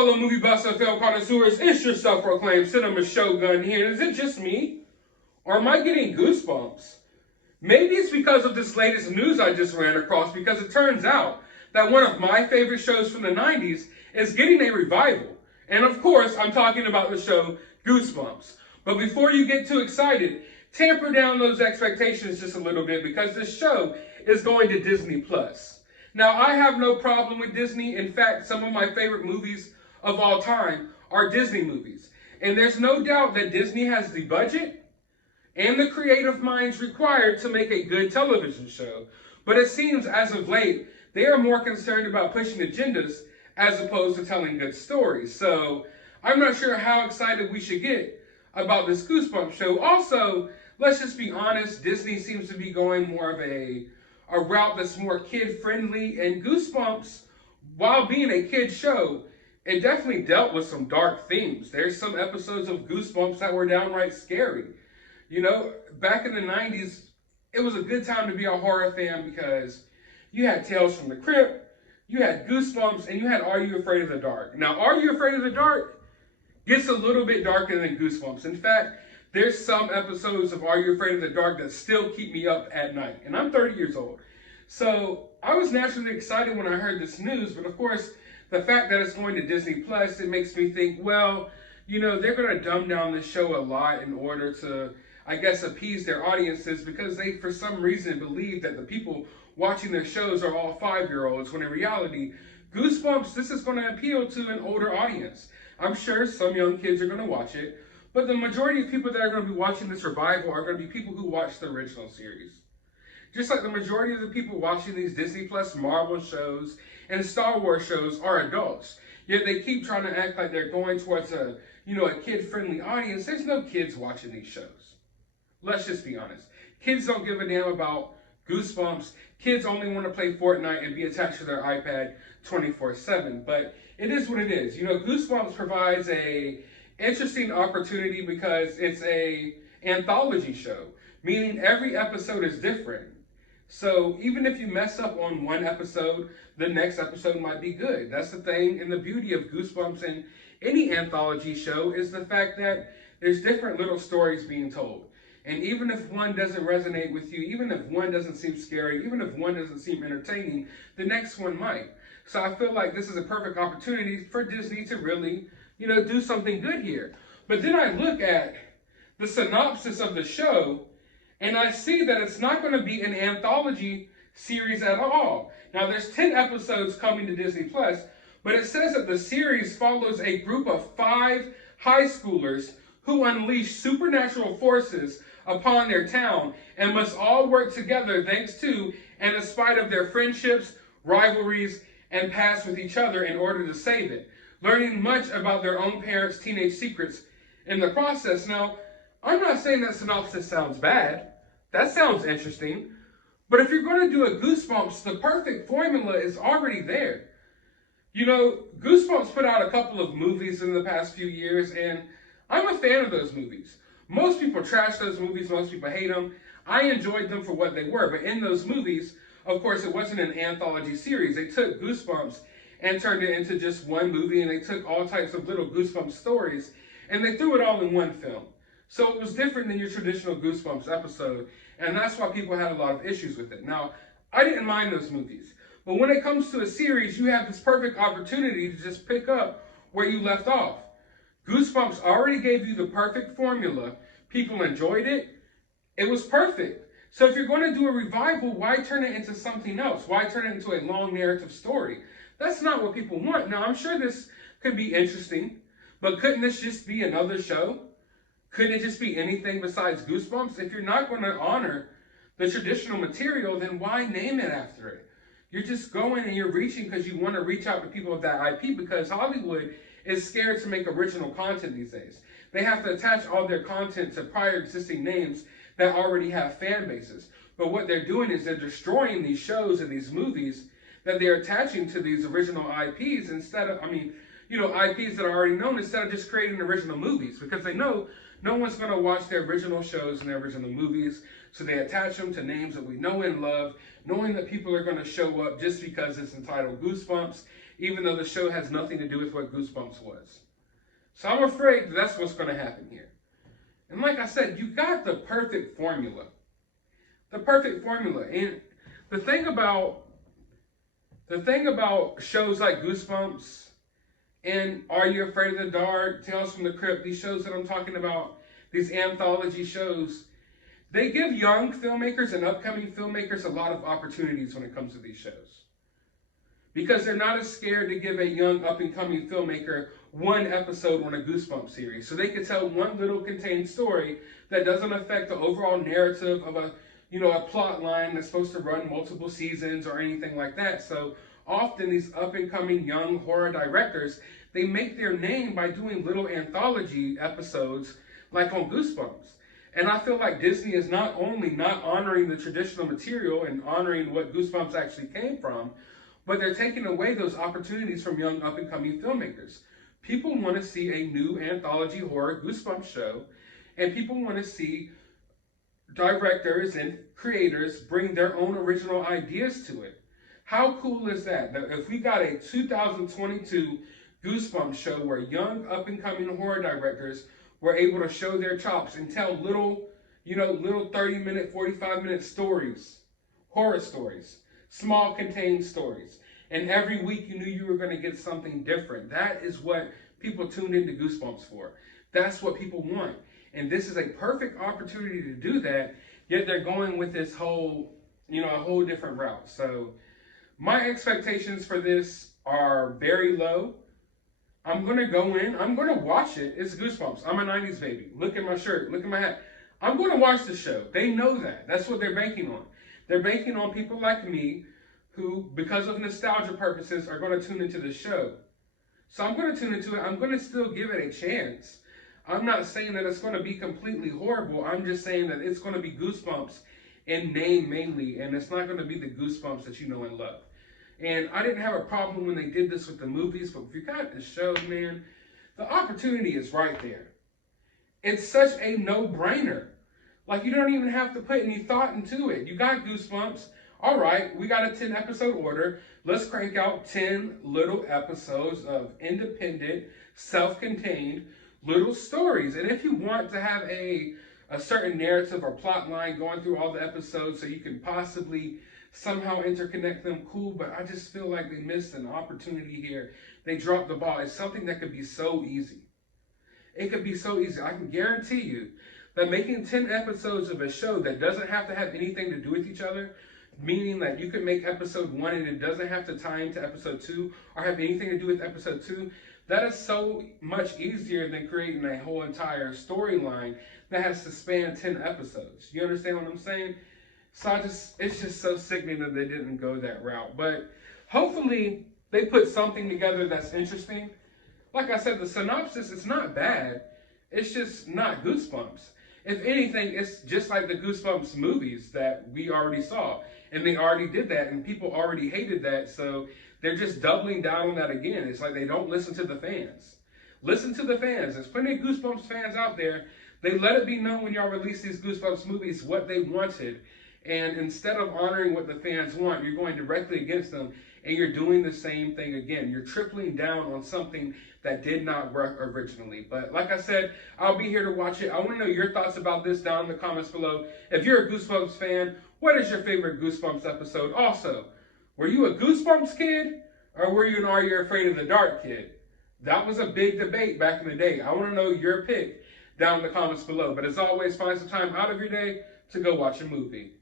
fellow movie buffs and film connoisseurs, it's your self-proclaimed cinema shogun here. Is it just me? Or am I getting goosebumps? Maybe it's because of this latest news I just ran across, because it turns out that one of my favorite shows from the 90s is getting a revival. And of course, I'm talking about the show Goosebumps. But before you get too excited, tamper down those expectations just a little bit, because this show is going to Disney+. Now, I have no problem with Disney. In fact, some of my favorite movies of all time are Disney movies. And there's no doubt that Disney has the budget and the creative minds required to make a good television show. But it seems as of late, they are more concerned about pushing agendas as opposed to telling good stories. So I'm not sure how excited we should get about this Goosebumps show. Also, let's just be honest, Disney seems to be going more of a route that's more kid-friendly, and Goosebumps, while being a kid show, it definitely dealt with some dark themes. There's some episodes of Goosebumps that were downright scary. You know, back in the 90s, it was a good time to be a horror fan because you had Tales from the Crypt, you had Goosebumps, and you had Are You Afraid of the Dark? Now, Are You Afraid of the Dark gets a little bit darker than Goosebumps. In fact, there's some episodes of Are You Afraid of the Dark that still keep me up at night. And I'm 30 years old. So I was naturally excited when I heard this news. But of course, the fact that it's going to Disney Plus, it makes me think, well, you know, they're going to dumb down this show a lot in order to, I guess, appease their audiences, because they, for some reason, believe that the people watching their shows are all 5-year-olds, when in reality, Goosebumps, this is going to appeal to an older audience. I'm sure some young kids are going to watch it. But the majority of people that are going to be watching this revival are going to be people who watched the original series. Just like the majority of the people watching these Disney Plus Marvel shows and Star Wars shows are adults. Yet they keep trying to act like they're going towards a kid-friendly audience. There's no kids watching these shows. Let's just be honest. Kids don't give a damn about Goosebumps. Kids only want to play Fortnite and be attached to their iPad 24/7. But it is what it is. You know, Goosebumps provides a interesting opportunity because it's a anthology show, meaning every episode is different. So even if you mess up on one episode, the next episode might be good. That's the thing and the beauty of Goosebumps and any anthology show, is the fact that there's different little stories being told. And even if one doesn't resonate with you, even if one doesn't seem scary, even if one doesn't seem entertaining, the next one might. So I feel like this is a perfect opportunity for Disney to really, do something good here. But then I look at the synopsis of the show, and I see that it's not going to be an anthology series at all. Now, there's 10 episodes coming to Disney Plus, but it says that the series follows a group of 5 high schoolers who unleash supernatural forces upon their town and must all work together thanks to and in spite of their friendships, rivalries, and past with each other in order to save it, learning much about their own parents' teenage secrets in the process. Now, I'm not saying that synopsis sounds bad. That sounds interesting. But if you're going to do a Goosebumps, the perfect formula is already there. Goosebumps put out a couple of movies in the past few years, and I'm a fan of those movies. Most people trash those movies. Most people hate them. I enjoyed them for what they were. But in those movies, of course, it wasn't an anthology series. They took Goosebumps and turned it into just one movie, and they took all types of little Goosebumps stories, and they threw it all in one film. So it was different than your traditional Goosebumps episode, and that's why people had a lot of issues with it. Now, I didn't mind those movies, but when it comes to a series, you have this perfect opportunity to just pick up where you left off. Goosebumps already gave you the perfect formula. People enjoyed it. It was perfect. So if you're going to do a revival, why turn it into something else? Why turn it into a long narrative story? That's not what people want. Now, I'm sure this could be interesting, but couldn't this just be another show? Couldn't it just be anything besides Goosebumps? If you're not going to honor the traditional material, then why name it after it? You're just going and you're reaching because you want to reach out to people with that IP, because Hollywood is scared to make original content these days. They have to attach all their content to prior existing names that already have fan bases. But what they're doing is they're destroying these shows and these movies that they're attaching to these original IPs instead of, IPs that are already known, instead of just creating original movies, because they know no one's going to watch their original shows and their original movies. So they attach them to names that we know and love, knowing that people are going to show up just because it's entitled Goosebumps. even though the show has nothing to do with what Goosebumps was. So I'm afraid that's what's going to happen here. And like I said, you got the perfect formula. The perfect formula. And the thing about shows like Goosebumps and Are You Afraid of the Dark, Tales from the Crypt, these shows that I'm talking about, these anthology shows, they give young filmmakers and upcoming filmmakers a lot of opportunities when it comes to these shows. Because they're not as scared to give a young up-and-coming filmmaker one episode on a Goosebumps series. So they could tell one little contained story that doesn't affect the overall narrative of a plot line that's supposed to run multiple seasons or anything like that. So often these up-and-coming young horror directors, they make their name by doing little anthology episodes like on Goosebumps. And I feel like Disney is not only not honoring the traditional material and honoring what Goosebumps actually came from, but they're taking away those opportunities from young up-and-coming filmmakers. People want to see a new anthology horror Goosebumps show, and people want to see directors and creators bring their own original ideas to it. How cool is that? That if we got a 2022 Goosebumps show where young up-and-coming horror directors were able to show their chops and tell little 30-minute, 45-minute stories, horror stories, small contained stories. And every week you knew you were going to get something different. That is what people tuned into Goosebumps for. That's what people want. And this is a perfect opportunity to do that, yet they're going with this whole, a whole different route. So my expectations for this are very low. I'm going to go in, I'm going to watch it. It's Goosebumps. I'm a 90s baby. Look at my shirt, look at my hat. I'm going to watch the show. They know that. That's what they're banking on. They're banking on people like me who, because of nostalgia purposes, are going to tune into the show. So I'm going to tune into it. I'm going to still give it a chance. I'm not saying that it's going to be completely horrible. I'm just saying that it's going to be Goosebumps in name mainly, and it's not going to be the Goosebumps that you know and love. And I didn't have a problem when they did this with the movies, but if you got the show, man, the opportunity is right there. It's such a no-brainer. Like, you don't even have to put any thought into it. You got Goosebumps. All right, we got a 10-episode order. Let's crank out 10 little episodes of independent, self-contained little stories. And if you want to have a certain narrative or plot line going through all the episodes so you can possibly somehow interconnect them, cool. But I just feel like they missed an opportunity here. They dropped the ball. It's something that could be so easy. It could be so easy. I can guarantee you that making 10 episodes of a show that doesn't have to have anything to do with each other, meaning that you could make episode 1 and it doesn't have to tie into episode 2 or have anything to do with episode 2, that is so much easier than creating a whole entire storyline that has to span 10 episodes. You understand what I'm saying? So it's just so sickening that they didn't go that route. But hopefully they put something together that's interesting. Like I said, the synopsis is not bad. It's just not Goosebumps. If anything, it's just like the Goosebumps movies that we already saw. And they already did that, and people already hated that, so they're just doubling down on that again. It's like they don't listen to the fans. Listen to the fans. There's plenty of Goosebumps fans out there. They let it be known when y'all release these Goosebumps movies what they wanted. And instead of honoring what the fans want, you're going directly against them, and you're doing the same thing again. You're tripling down on something that did not work originally. But like I said, I'll be here to watch it. I want to know your thoughts about this down in the comments below. If you're a Goosebumps fan, what is your favorite Goosebumps episode? Also, were you a Goosebumps kid, or were you an Are You Afraid of the Dark kid? That was a big debate back in the day. I want to know your pick down in the comments below. But as always, find some time out of your day to go watch a movie.